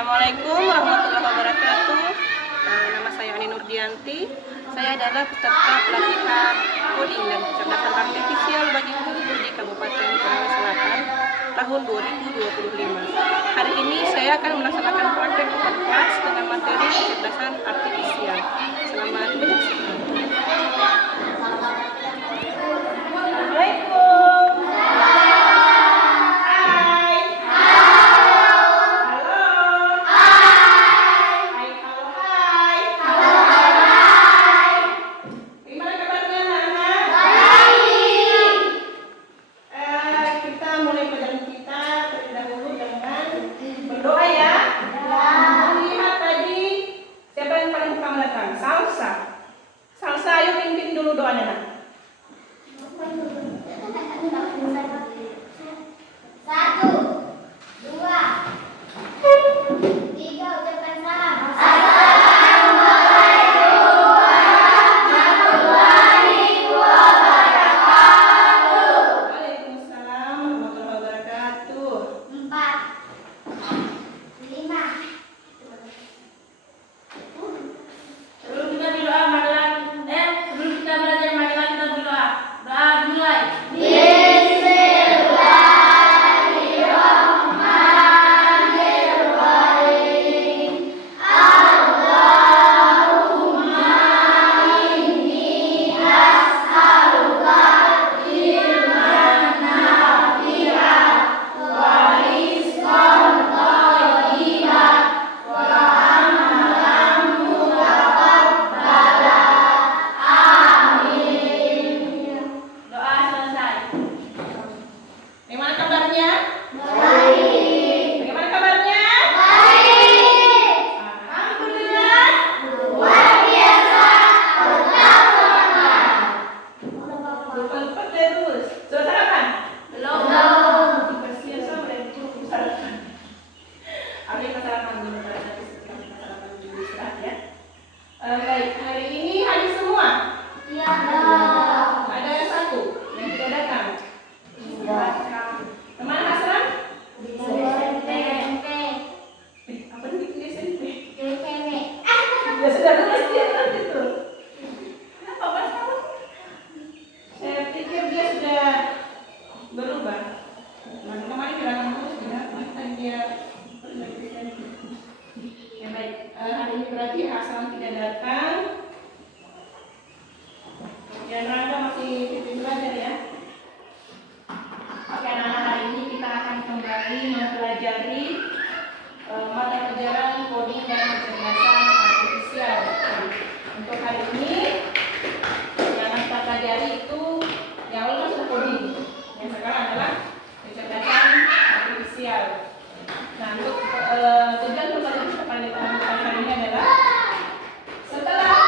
Assalamualaikum warahmatullahi wabarakatuh. Nama saya Ani Nurdianti. Saya adalah peserta pelatihan coding dan kecerdasan artifisial bagi guru di Kabupaten Sulawesi Selatan tahun 2025. Hari ini saya akan melaksanakan praktek kelas dengan materi kecerdasan artifisial. Selamat menyaksikan. Salsa, ayo pimpin dulu doanya nak. Satu, dua, tiga, ucapkan salam. Waalaikumsalam warahmatullahi wabarakatuh. 4, 5. Sebelum kita berdoa, marilah sebelum kita belajar, marilah kita berdoa. Doa dimulai. Doa selesai. Bagaimana kabarnya? Baik. Bagaimana kabarnya? Baik. Alhamdulillah. Luar biasa. Tetap semangat. Lupa terus. Sudah sarapan? Belum. Kasihan sama yang belum sarapan. Oke, kita sarapan dulu. Nanti setelah kita sarapan dulu istirahat ya. Baik, hari ini hadir semua. Iya. Ada yang satu yang tidak datang. Teman Hasan? Apa nih bikin SMP? Ya sudah lulus dia nanti tuh. Kenapa Mas kamu? Saya pikir dia sudah berubah. Nah, kemarin bilang kamu sudah, tadi dia ya baik. Hari ini berarti Hasan tidak datang. Dan Rangga masih tidur belajar ya. Oke, anak-anak, hari ini kita akan kembali mempelajari mata pelajaran coding dan kecerdasan artifisial. Untuk hari ini yang kita pelajari itu yang awal sudah coding, yang sekarang adalah kecerdasan artifisial. Nah, untuk tujuan pembelajaran kita pada hari ini adalah setelah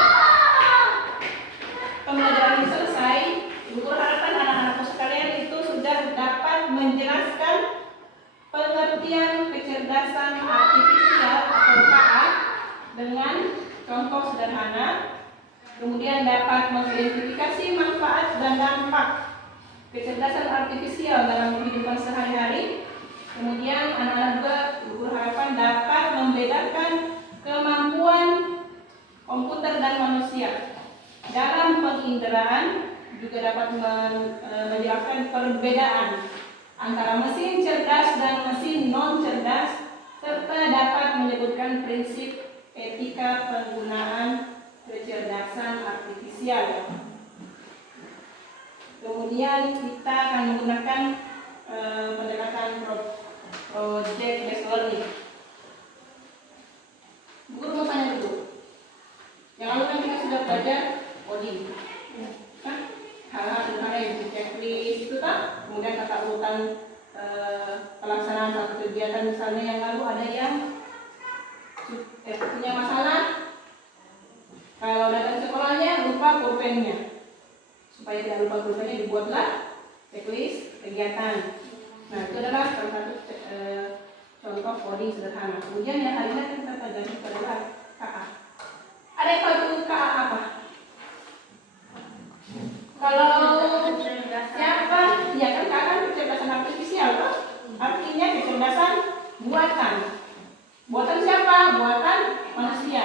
pembelajaran ini selesai, Ibu harapkan anak-anakku sekalian itu sudah dapat menjelaskan pengertian kecerdasan artifisial atau KA dengan contoh sederhana, kemudian dapat mengidentifikasi manfaat dan dampak kecerdasan artifisial dalam kehidupan sehari-hari. Kemudian anak-anak juga Ibu harapkan dapat membedakan kemampuan komputer dan manusia dalam penginderaan, juga dapat menjelaskan perbedaan antara mesin cerdas dan mesin non cerdas, serta dapat menyebutkan prinsip etika penggunaan kecerdasan artifisial. Kemudian kita akan menggunakan pendekatan project based learning. Guru mau tanya dulu. Yang lalu kan kita sudah belajar coding. Hal-hal sederhana yang di checklist itu kan, kemudian tata urutan pelaksanaan satu kegiatan. Misalnya yang lalu ada yang punya masalah, kalau datang sekolahnya lupa pulpennya. Supaya tidak lupa pulpennya, dibuatlah checklist kegiatan. Nah, itu adalah salah satu contoh coding sederhana. Kemudian yang hari ini kita pelajari adalah KA. Ada yang tahu itu KA apa? Kalau siapa? Ya kan KA kan kecerdasan artifisial, kan? Artinya kecerdasan buatan. Buatan siapa? Buatan manusia.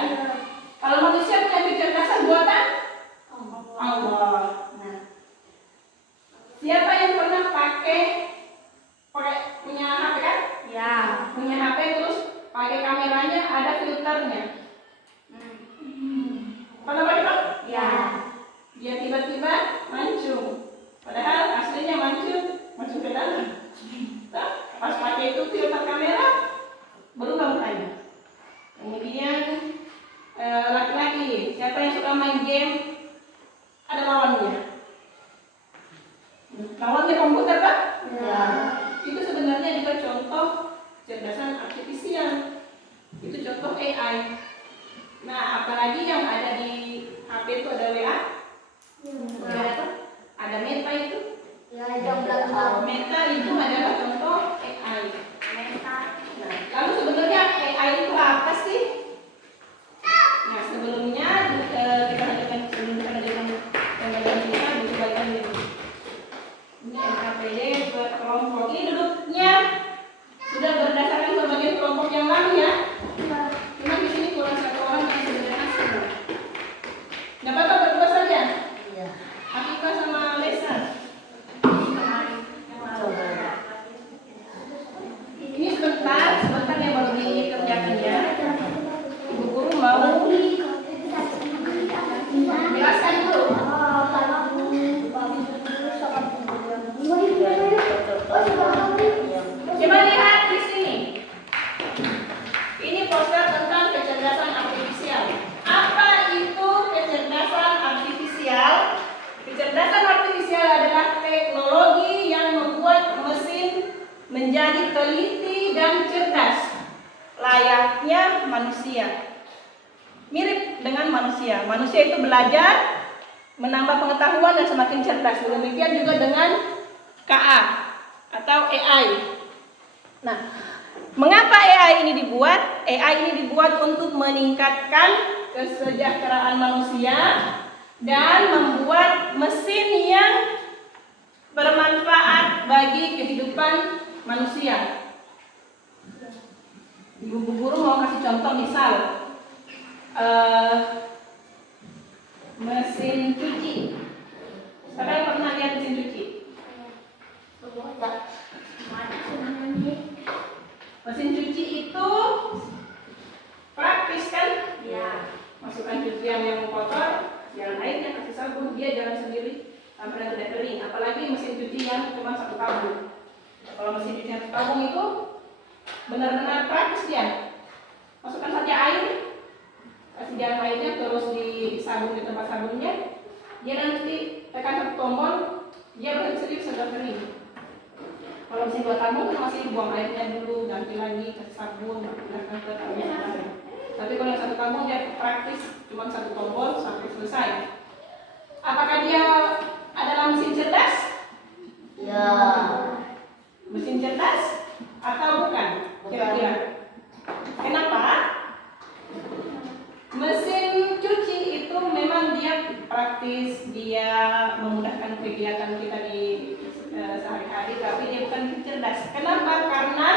Kalau manusia punya kecerdasan buatan Allah. Nah, siapa yang pernah pakai punya HP kan? Ya. Punya HP terus pakai kameranya ada filternya. Pernah pakai kan? Ya. Dia tiba-tiba mancung. Padahal aslinya mancung ke dalam. Nah, pas pakai itu filter kamera berubah mukanya. Kemudian laki-laki, siapa yang suka main game ada lawannya. Lawannya komputer kan? Ya. Itu sebenarnya juga contoh kecerdasan artifisial. Itu contoh AI. Nah, apalagi yang ada di HP itu ada WA, ada Meta itu. Ya, yang belakang. Meta itu adalah contoh AI. Meta. Nah, lalu sebenarnya AI itu apa sih? Nah, sebelumnya kita lanjutkan pembelajaran kita di bagian ini. Ini NKPD berkelompok. Ini duduknya sudah berdasarkan berbagai kelompok yang lalu ya. Cuma di sini kurang satu orang yang sebenarnya semua. Nggak apa-apa berdua saja. Iya. Akifah sama Lesa. Ini sebentar yang baru dikerjakan ya. Ibu guru mau jelaskan dulu. Coba lihat di sini. Ini poster tentang kecerdasan artifisial. Apa itu kecerdasan artifisial? Kecerdasan artifisial adalah teknologi yang membuat mesin menjadi teliti dan cerdas, layaknya manusia. Mirip dengan manusia. Manusia itu belajar, menambah pengetahuan dan semakin cerdas. Demikian juga dengan KA atau AI. Nah, mengapa AI ini dibuat? AI ini dibuat untuk meningkatkan kesejahteraan manusia dan membuat mesin yang bermanfaat bagi kehidupan manusia. Ibu guru mau kasih contoh misal mesin cuci. Siapa yang pernah lihat mesin cuci? Mesin cuci itu praktis kan? Ya. Masukkan cucian yang kotor, yang lainnya kasih sabun, dia jalan sendiri sampai tidak kering. Apalagi mesin cuci yang cuma satu tabung. Kalau mesin cuci yang satu tabung itu benar-benar praktis dia. Masukkan saja air, kasih dia airnya terus di sabun di tempat sabunnya. Dia nanti tekan satu tombol, dia berhenti sendiri sudah kering. Kalau mesin dua tabung kan masih buang airnya dulu, ganti lagi kasih sabun, pindahkan ke tabung yang lain. Tapi kalau yang satu tabung dia praktis, cuma satu tombol sampai selesai. Apakah dia adalah mesin cerdas? Ya. Mesin cerdas atau bukan? Kira-kira. Kenapa? Mesin cuci itu memang dia praktis, dia memudahkan kegiatan kita di sehari-hari, tapi dia bukan cerdas. Kenapa? Karena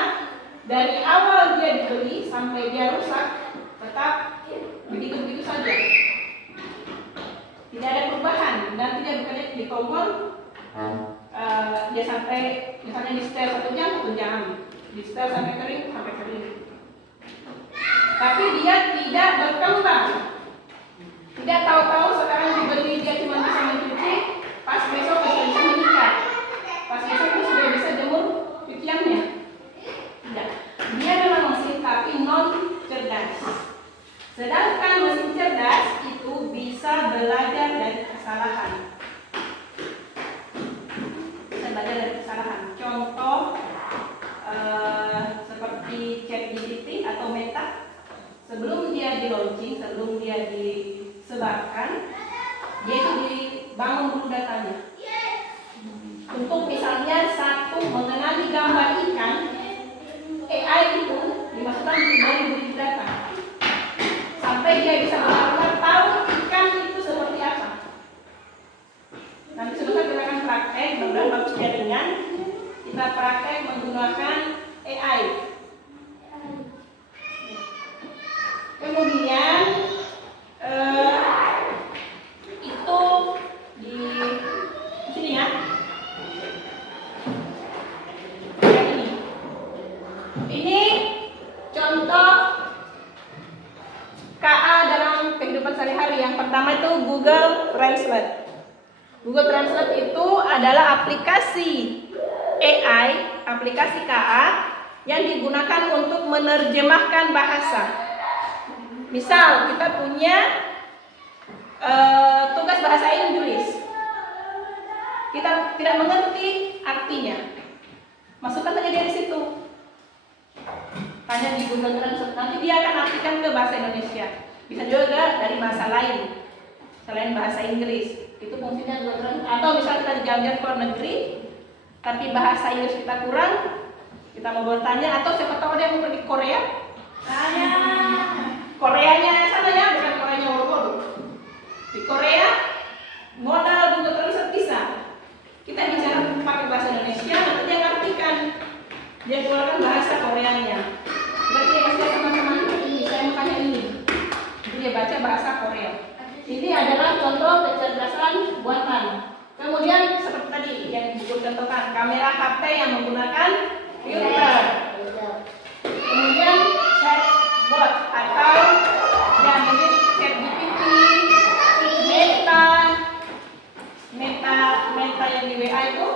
dari awal dia dibeli sampai dia rusak tetap begitu-begitu saja. Tidak ada perubahan. Nanti dia bukannya di tombol, dia sampai misalnya di setel 1 jam, di setel sampai kering. Tapi dia tidak berkembang. Tidak tahu-tahu sekarang dibeli dia cuma bisa mencuci, pas besok bisa mengikat. Pas besok dia sudah bisa jemur cuciannya. Tidak. Dia memang mesin tapi non cerdas. Sedangkan mesin cerdas itu bisa belajar dari kesalahan. Bisa belajar dari kesalahan. Contoh seperti ChatGPT atau Meta. Sebelum dia di launching, sebelum dia disebarkan, dia itu dibangun dulu datanya. Untuk misalnya satu mengenali gambar ikan, AI itu dimasukkan dari data sampai dia bisa benar-benar tahu ikan itu seperti apa. Nanti sebentar kita akan praktek, mudah-mudahan bagus jaringan. Kita praktek menggunakan AI. Translate. Google Translate itu adalah aplikasi AI, aplikasi KA yang digunakan untuk menerjemahkan bahasa. Misal kita punya tugas bahasa Inggris, kita tidak mengerti artinya, masukkan saja dari situ, tanya di Google Translate, nanti dia akan artikan ke bahasa Indonesia. Bisa juga dari bahasa lain selain bahasa Inggris, itu fungsinya Google Translate. Atau misal kita jalan-jalan ke luar negeri tapi bahasa Inggris kita kurang, kita mau bertanya, atau siapa tahu dia mau pergi ke Korea, tanya Koreanya sana ya, bukan Koreanya wolu-wolu. Di Korea modal Google Translate bisa. Kita bicara pakai bahasa Indonesia, nanti dia ngartikan, dia keluarkan bahasa Koreanya. Berarti dia kasih teman-teman ini, saya mau tanya ini, jadi dia baca bahasa Korea. Ini adalah contoh kecerdasan buatan. Kemudian seperti tadi yang dicontohkan, kamera HP yang menggunakan filter. Kemudian chatbot atau yang ini ChatGPT, Meta yang di WA itu.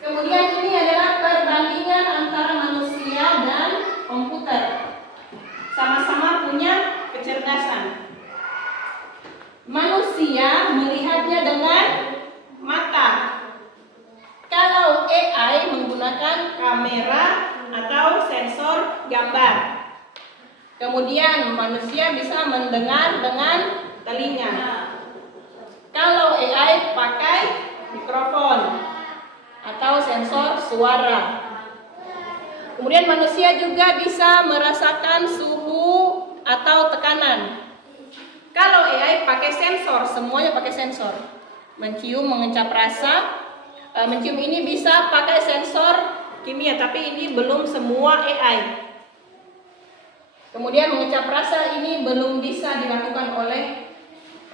Kemudian ini adalah perbandingan antara manusia dan komputer. Sama-sama punya kecerdasan. Manusia melihatnya dengan mata. Kalau AI menggunakan kamera atau sensor gambar. Kemudian manusia bisa mendengar dengan telinga. Kalau AI pakai mikrofon atau sensor suara. Kemudian manusia juga bisa merasakan suhu atau tekanan. Kalau AI pakai sensor, semuanya pakai sensor. Mencium, mengecap rasa. Mencium ini bisa pakai sensor kimia, tapi ini belum semua AI. Kemudian mengecap rasa ini belum bisa dilakukan oleh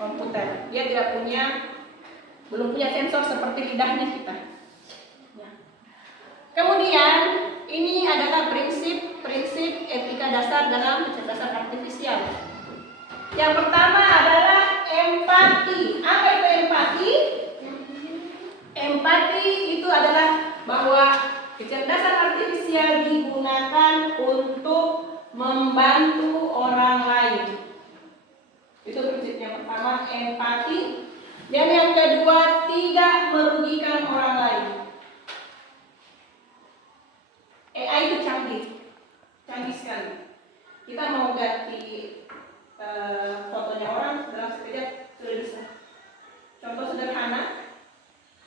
komputer. Dia belum punya sensor seperti lidahnya kita. Kemudian ini adalah prinsip etika dasar dalam kecerdasan artifisial. Yang pertama adalah empati. Apa itu empati? Empati itu adalah bahwa kecerdasan artifisial digunakan untuk membantu orang lain. Itu prinsip yang pertama, empati. Dan yang kedua, tidak merugikan orang lain. AI itu canggih sekali. Kita mau ganti fotonya orang dalam sekejap sudah bisa. Contoh sederhana,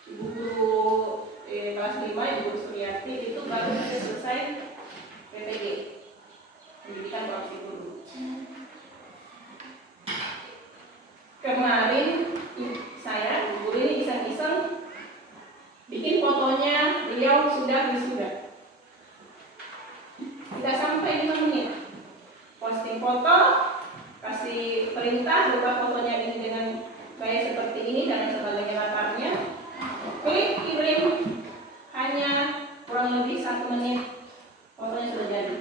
ibu guru kelas 5, ibu guru Suryati itu baru saja selesai PTG, pendidikan profesi guru. Kemarin saya, ibu guru ini iseng-iseng bikin fotonya beliau sudah wisuda. Tidak sampai 5 menit, posting foto, kasih perintah berupa fotonya ini dengan gaya seperti ini dan sebagainya latarnya. Klik kirim, hanya kurang lebih 1 menit fotonya sudah jadi.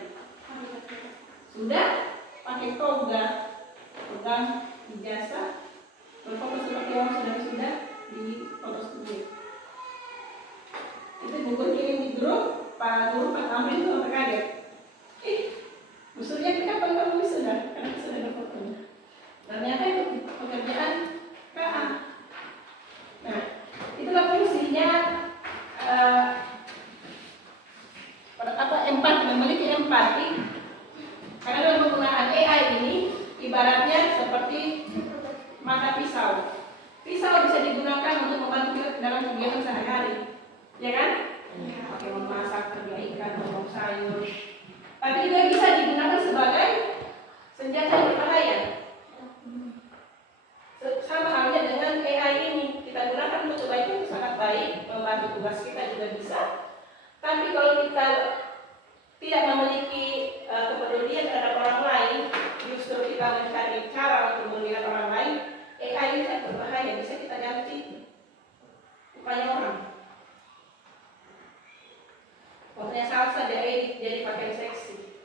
Sudah pakai toga, pegang ijazah, berfoto seperti orang sudah di foto studio. Itu buku kirim di grup, Pak Guru Pak Amrin itu terkaget. Bu Suryati kapan kamu wisuda? Karena sudah ada fotonya. Ternyata itu pekerjaan KA. Nah, itulah fungsinya empati, memiliki empati. Karena dalam penggunaan AI ini ibaratnya seperti mata pisau. Pisau bisa digunakan untuk membantu dalam kegiatan sehari-hari, ya kan? Pakai memasak, kerja ikan, memotong sayur. Tapi juga bisa digunakan sebagai senjata yang berbahaya. Sama halnya dengan AI ini, kita gunakan untuk kebaikan itu sangat baik, membantu tugas kita juga bisa. Tapi kalau kita tidak memiliki kepedulian terhadap orang lain, justru kita mencari cara untuk merugikan orang lain, AI ini sangat berbahaya, bisa kita ganti mukanya orang. Fotonya salsa jadi pakai seksi.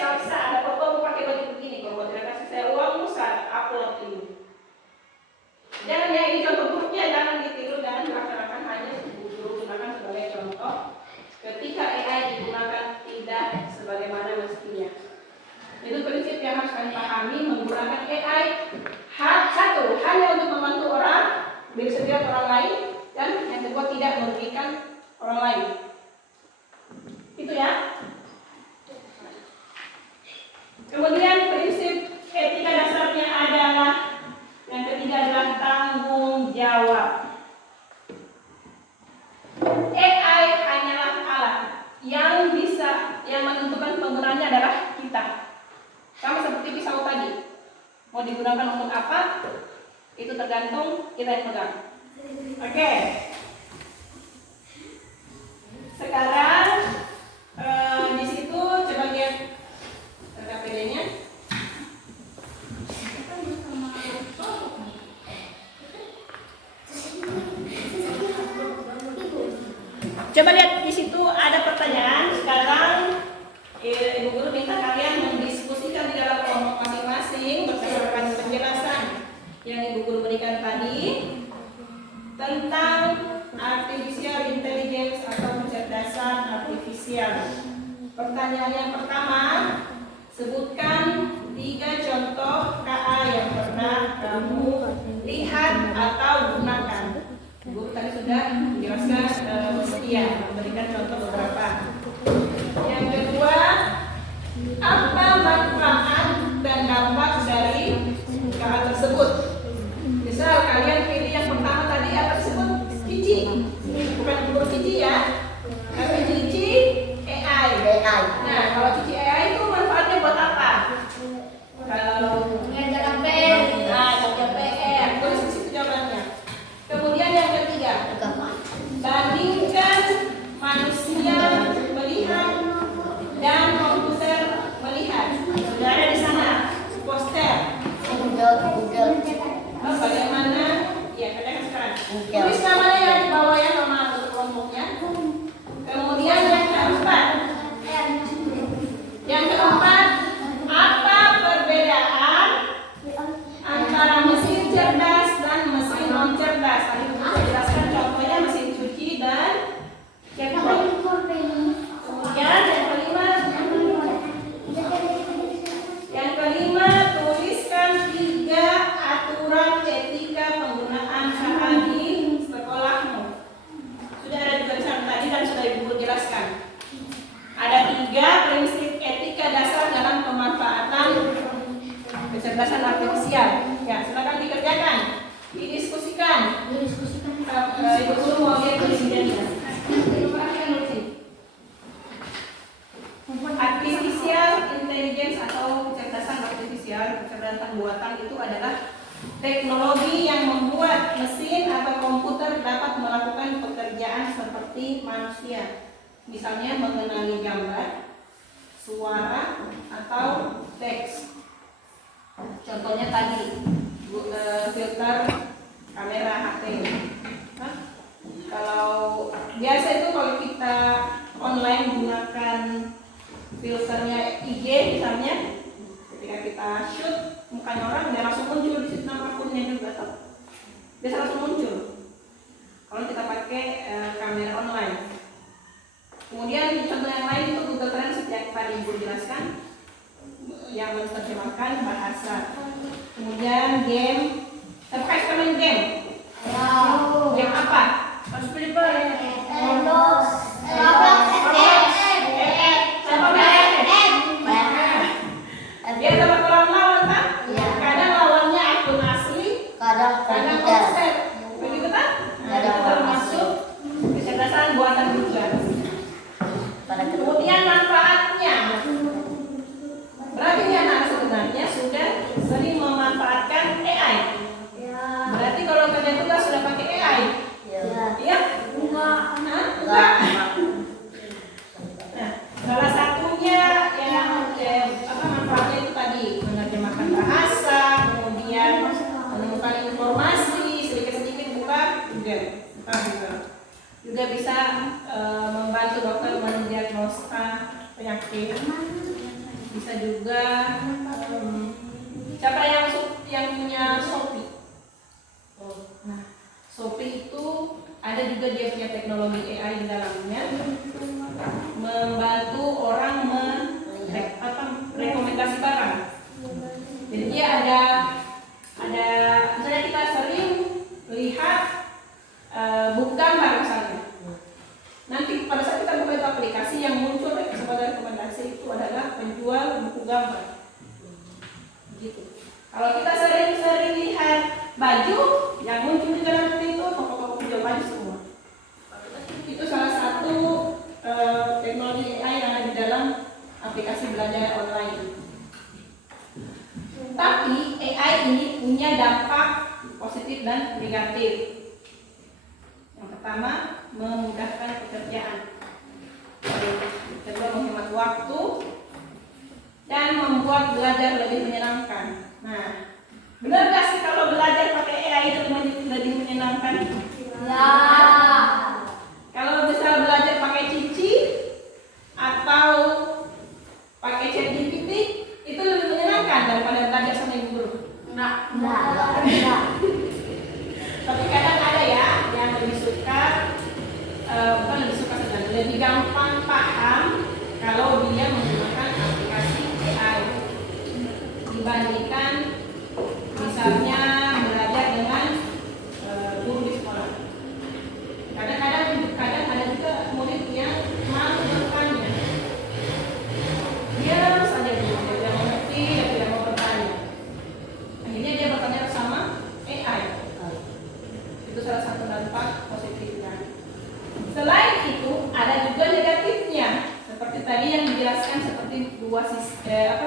Salsa, ada foto pakai baju begini. Kalau tidak kasih saya uang, saya upload Mau digunakan untuk apa? Itu tergantung kita yang pegang. Oke. Sekarang di situ coba lihat KPD-nya. Coba lihat di situ ada pertanyaan. Sekarang Ibu Guru minta kalian mendiskusikan di dalam kelompok masing-masing berdasarkan penjelasan yang Ibu Guru berikan tadi tentang artificial intelligence atau kecerdasan artifisial. Pertanyaan yang pertama, sebutkan 3 contoh KA yang pernah kamu lihat atau gunakan. Ibu tadi sudah menjelaskan sekian, memberikan contoh beberapa. Yang kedua, apa manfaat dan dampak dari KA tersebut? Misal kalian pilih yang pertama tadi apa disebut? Cici, bukan guru Cici ya, tapi Cici AI. Nah, kalau Cici AI itu manfaatnya buat apa? Kalau Mengajarkan PR. nah, baca PR, tulis di situ jawabannya. Kemudian yang ketiga, bandingkan manusia melihat dan komputer melihat. Sudah ada di sana poster. Oh, bagaimana? Ya, katakan sekarang. Tulis namanya ya di bawah ya, nama kelompoknya. Kemudian yang keempat. Yang keempat, apa perbedaan antara mesin cerdas dan mesin non cerdas? Tadi saya jelaskan contohnya mesin cuci dan chatbot. Kemudian yang kelima, tuliskan 3 aturan etika penggunaan KA di sekolahmu. Sudah ada juga di sana tadi dan sudah Ibu jelaskan. Ada 3 prinsip etika dasar dalam pemanfaatan kecerdasan artifisial. Ya, silakan dikerjakan, didiskusikan. Ibu Guru mau lihat tulisannya. Artificial intelligence atau kecerdasan artifisial, kecerdasan buatan itu adalah teknologi yang membuat mesin atau komputer dapat melakukan pekerjaan seperti manusia. Misalnya mengenali gambar, suara, atau teks. Contohnya tadi filter kamera HP. Nah, kalau biasa itu kalau kita online gunakan filternya IG misalnya, ketika kita shoot mukanya orang, dia langsung muncul di situ nama akunnya juga tuh. Dia langsung muncul. Kalau kita pakai kamera online. Kemudian contoh yang lain itu Google Translate yang tadi Ibu jelaskan, yang menerjemahkan bahasa. Kemudian game, apakah suka main game? Game apa? Harus pilih dia dapat lawan kan? Kadang lawannya akun asli, kadang offset. Begitu kan? Nah, itu termasuk kecerdasan buatan juga. Kemudian manfaatnya. Berarti anak sebenarnya sudah sering memanfaatkan AI. Berarti kalau kerja tugas sudah pakai AI. Iya? Enggak. Nah, salah satunya yang manfaatnya itu tadi menerjemahkan bahasa, kemudian menemukan informasi sedikit-sedikit buka juga bisa membantu dokter mendiagnosa penyakit. Bisa juga siapa yang punya Shopee? Nah, Shopee itu ada juga dia punya teknologi AI di dalamnya, membantu orang rekomendasi barang. Jadi dia ada misalnya kita sering lihat buku gambar misalnya. Nanti pada saat kita buka itu aplikasi yang muncul sebagai rekomendasi itu adalah penjual buku gambar. Gitu. Kalau kita sering lihat baju, yang muncul juga nanti itu toko-toko penjual baju semua. Itu salah satu teknologi AI yang ada di dalam aplikasi belajar online. Tapi AI Pertama, memudahkan pekerjaan. Kedua, menghemat waktu dan membuat belajar lebih menyenangkan. Nah, benar gak sih kalau belajar pakai AI itu lebih menyenangkan? Ya. Kalau bisa belajar pakai Cici atau pakai ChatGPT itu lebih menyenangkan daripada belajar sama ibu guru. Enggak. Enggak. Tapi kadang ada ya yang lebih suka, bukan lebih suka sebenarnya, lebih gampang paham kalau dia menggunakan aplikasi AI dibandingkan misalnya belajar dengan guru di sekolah. Kadang ada juga murid yang malu bertanya. Dia saja dulu, dia tidak mengerti, dia tidak mau bertanya. Akhirnya dia bertanya sama AI. Itu salah satu dampak positifnya. Selain itu, ada juga negatifnya. Seperti tadi yang dijelaskan seperti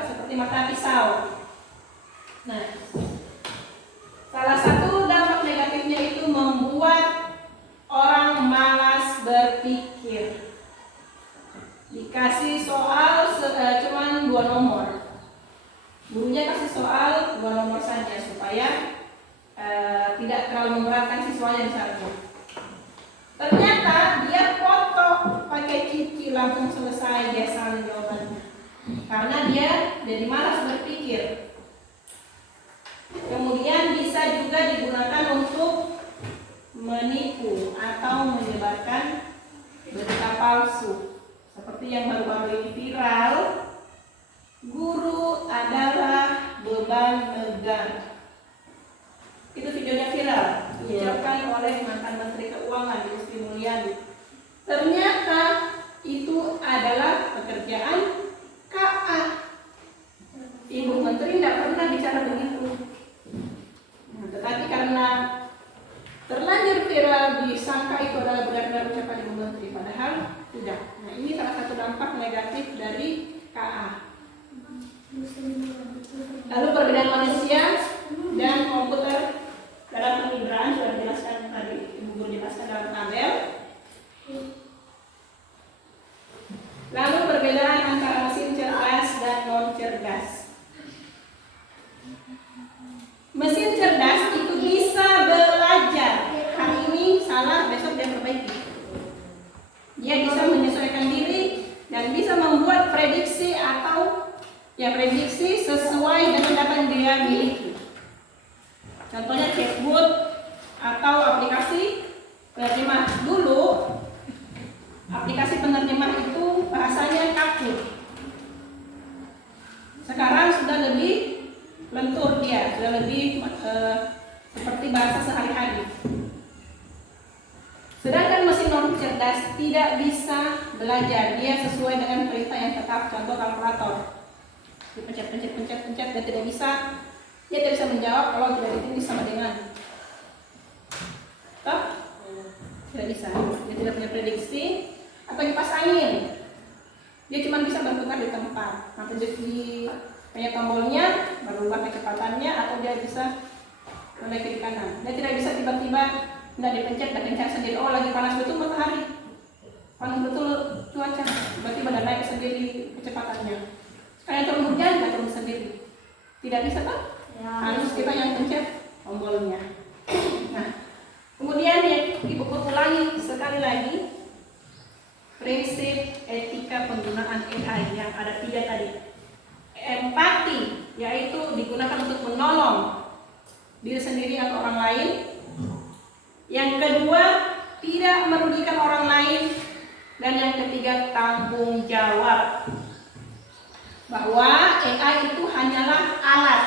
seperti mata pisau. Nah, salah satu dampak negatifnya itu membuat orang malas berpikir. Dikasih soal cuman 2 nomor. Gurunya kasih soal 2 nomor saja supaya tidak terlalu memberatkan siswanya misalnya. Ternyata dia foto pakai Cici langsung selesai dia salin jawabannya. Karena dia jadi malas berpikir. Kemudian bisa juga digunakan untuk menipu atau menyebarkan berita palsu. Seperti yang baru-baru ini viral, guru adalah beban negara. Itu videonya viral, diucapkan oleh mantan Menteri Keuangan Ibu Sri Mulyani. Ternyata itu adalah pekerjaan KA. Ibu Menteri tidak pernah bicara begitu. Nah, tetapi karena terlanjur viral disangka itu adalah benar-benar ucapan Ibu Menteri, padahal tidak. Nah, ini salah satu dampak negatif dari KA. Lalu perbedaan manusia dan komputer dalam penginderaan sudah dijelaskan tadi, Ibu Guru jelaskan dalam tabel. Lalu perbedaan antara mesin cerdas dan non cerdas. Mesin cerdas itu bisa belajar. Hari ini salah, besok dia perbaiki. Dia bisa menyesuaikan diri dan bisa membuat prediksi atau prediksi sesuai dengan data yang dia miliki. Contohnya chatbot atau aplikasi penerjemah. Dulu aplikasi penerjemah itu bahasanya kaku. Sekarang sudah lebih lentur dia, sudah lebih seperti bahasa sehari-hari. Sedangkan mesin non cerdas tidak bisa belajar, dia sesuai dengan perintah yang tetap. Contoh kalkulator, dipencet, dia tidak bisa. Dia tidak bisa menjawab kalau tidak ditulis sama dengan. Toh? Tidak bisa. Dia tidak punya prediksi. Atau kipas angin, dia cuma bisa berputar di tempat. Nanti di kayak tombolnya berubah kecepatannya, atau dia bisa naik ke kanan. Dia tidak bisa tiba-tiba tidak dipencet dan kencang sendiri. Oh, lagi panas betul matahari, panas betul cuaca, tiba-tiba dan naik sendiri kecepatannya. Kayak turun hujan, nggak turun sendiri. Tidak bisa toh? Ya. Harus kita yang pencet tombolnya. Nah, kemudian Ibu ulangi sekali lagi prinsip etika penggunaan AI yang ada 3 tadi. Empati, yaitu digunakan untuk menolong diri sendiri atau orang lain. Yang kedua, tidak merugikan orang lain. Dan yang ketiga, tanggung jawab. Bahwa AI itu hanyalah alat.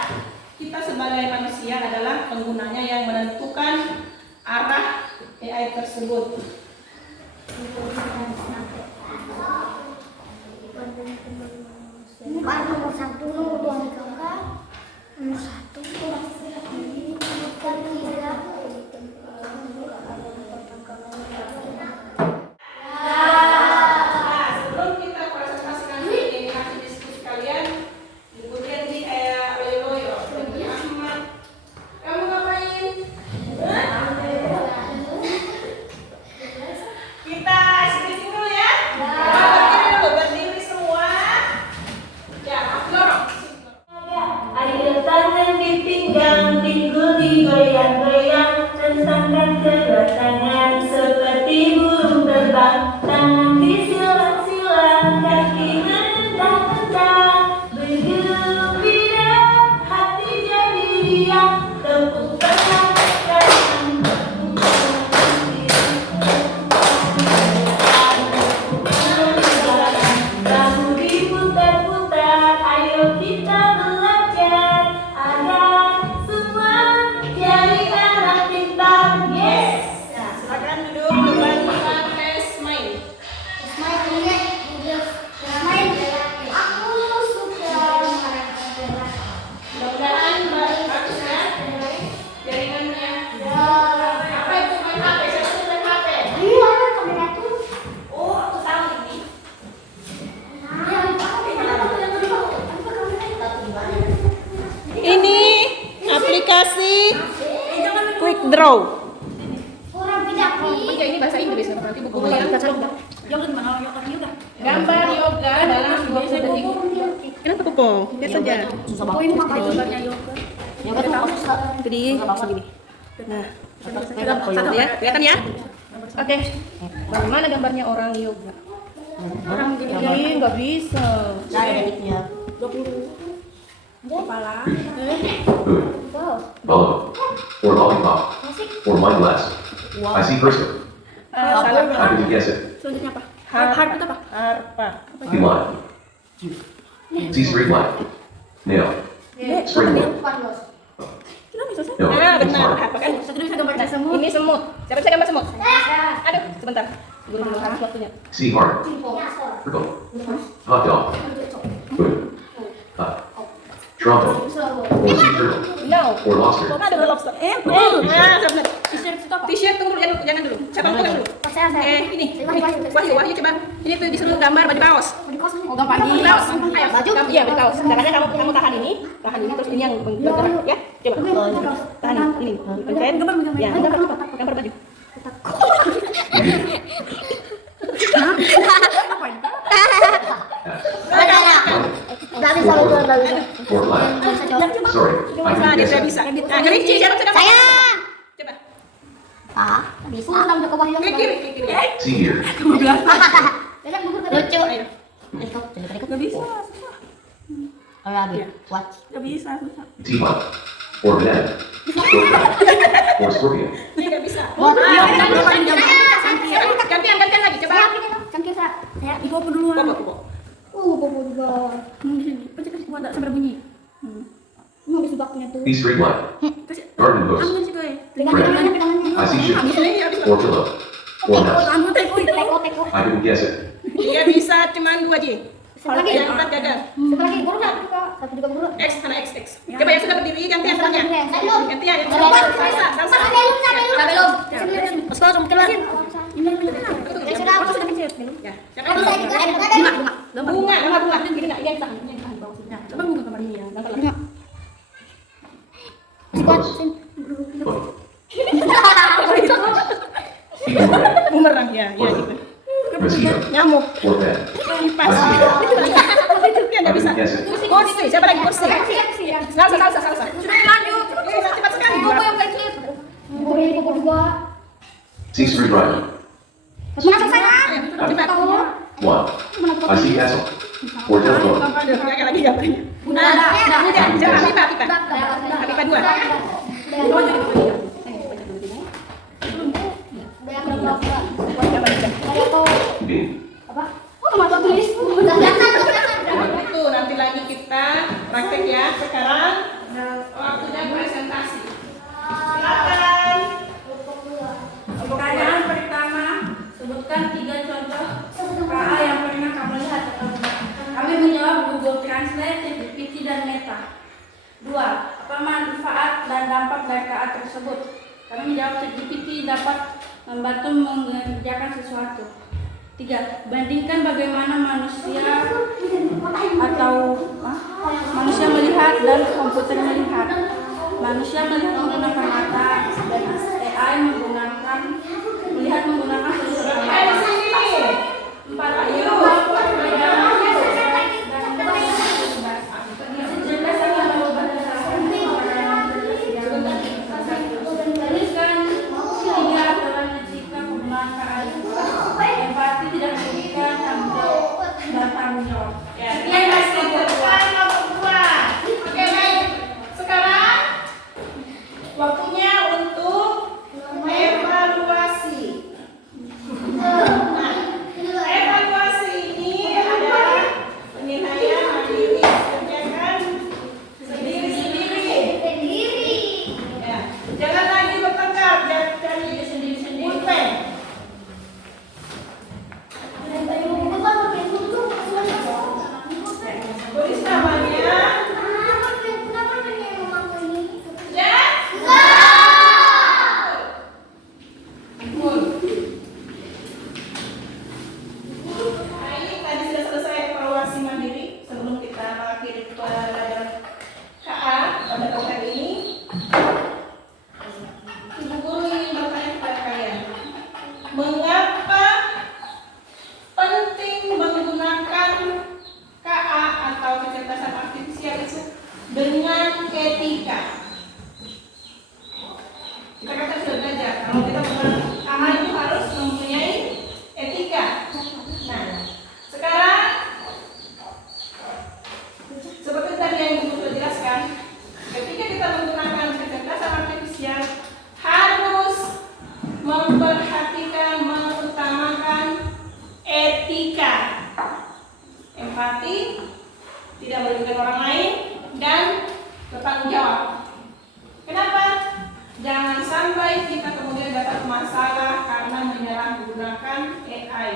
Kita sebagai manusia adalah penggunanya yang menentukan arah AI tersebut. Nomor 1, nomor 2, nomor 1, Sebelum kita presentasikan ini hasil diskusi kalian, Ibu lihat nih kayak loyo-loyo. Ahmad, kamu ngapain? Tomorrow. Orang pidaki. Oke, ini bahasa Inggris berarti buku yang Yoga gimana? Yoga. gambar yoga dalam 20 detik. Kenapa Popong? Lihat saja. Susah banget. Gambarnya yoga. Yoga tuh apa susah? Jadi segini. Nah, ya, kelihatan ya? Oke. Bagaimana gambarnya orang yoga? Orang Ini nggak bisa. Nah, detiknya. 20 kepala. Wow. Hello. Or lollipop. Or wine glass. I see cursor. How did you guess it? Selanjutnya apa? Harp itu apa? Harpa. Key line. See straight line. Nail. Straight line. Kita bisa sih. No, Nah, it's benar. hard. Harpa kan? Kita bisa gambar semua. Ini semut. Siapa bisa gambar semut? Aduh, sebentar. Guru belum habis waktunya. See hard. Circle. Hot dog. Good. Trompo. Or sea turtle. No. Or lobster. Ada lobster. betul. Nah, sebentar. T-shirt itu apa? T-shirt tunggu dulu, jangan dulu. Siapa yang dulu? Ini. Wahyu coba. Ini tuh disuruh gambar baju kaos. Baju kaos. Ayo, iya baju kaos. Caranya kamu tahan ini terus ini yang bergerak ya. Coba. Tahan ini. Pencet. Ya, gambar cepat. Gambar baju. Or flat. Sorry. I Nah, didn't dia guess sudah it. bisa. Nah, kelinci siapa sudah bisa? Coba. Ah, bisa. Klik kiri. See here. Lucu. Ayo. Gak bisa. What? Gak bisa. Susah. Teapot. Or banana. Or crab. Or scorpion. Ini nggak bisa. Saya. Gantian lagi. Coba. Ya, ibu apa duluan? Popo. Bobo juga. Di sini. Pencet kasih kuat sampai bunyi. Mau habis baknya tuh. See straight line. Kasih. Garden hose. Ambil sih gue. I see ship. Or pillow. Or mouse. Ambil teko itu. Teko. I didn't guess it. Dia bisa cuman 2 J. Satu lagi. Yang 4 gagal. Satu lagi guru dah juga. Satu juga guru. X karena X. Coba yang sudah berdiri gantian tangannya. Belum. Gantian. Salsa. Belum. Sekolah keluar. Ini Yang sudah. Ya. bunga. Bunga. Ini enggak yang tahan. Ini yang tahan bawah sini. Coba bunga gambar ini ya. Gambar lagi. Close. Foot. Bumerang ya, gitu. Mosquito. Nyamuk. Or pen. Kipas. Dia I nggak bisa. didn't guess it. Kursi. Siapa lagi kursi? Salsa. Sudah lanjut. Cepat sekali. Bobo juga. See screwdriver. Cepat. One. I see castle. Or telephone. Aduh, lagi gambarnya. Jangan pipa 2. Bean. Itu nanti lagi kita praktek ya. Sekarang waktunya presentasi. Silakan. Pertanyaan pertama, sebutkan 3 contoh KA yang pernah kamu lihat atau tidak. Kami menjawab Google Translate, ChatGPT, dan Meta. 2. Apa manfaat dan dampak dari KA tersebut? Kami menjawab ChatGPT dapat membantu mengerjakan sesuatu. 3. Bandingkan bagaimana manusia melihat dan komputer melihat. Manusia melihat menggunakan mata dan AI melihat menggunakan sesuatu. 4. Ayo. Waktunya untuk mengapa penting menggunakan KA atau kecerdasan artifisial itu dengan etika? Kita kata sudah belajar, kalau kita menggunakan KA itu harus mempunyai etika. Nah, sekarang seperti tadi yang Ibu sudah jelaskan, ketika kita menggunakan kecerdasan artifisial harus memperhatikan, mengutamakan etika, empati, tidak merugikan orang lain, dan bertanggung jawab. Kenapa? Jangan sampai kita kemudian dapat masalah karena menyalahgunakan AI.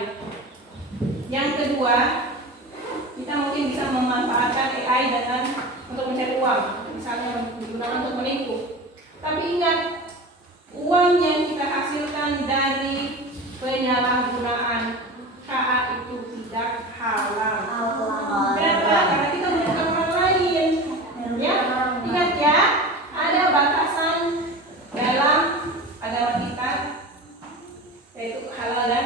Yang kedua, kita mungkin bisa memanfaatkan AI untuk mencari uang, misalnya digunakan untuk menipu. Tapi ingat, uang yang kita hasilkan dari penyalahgunaan KA itu tidak halal. Kenapa? Karena kita merugikan orang lain. Ya, ingat ya, ada batasan dalam agama kita, yaitu halal dan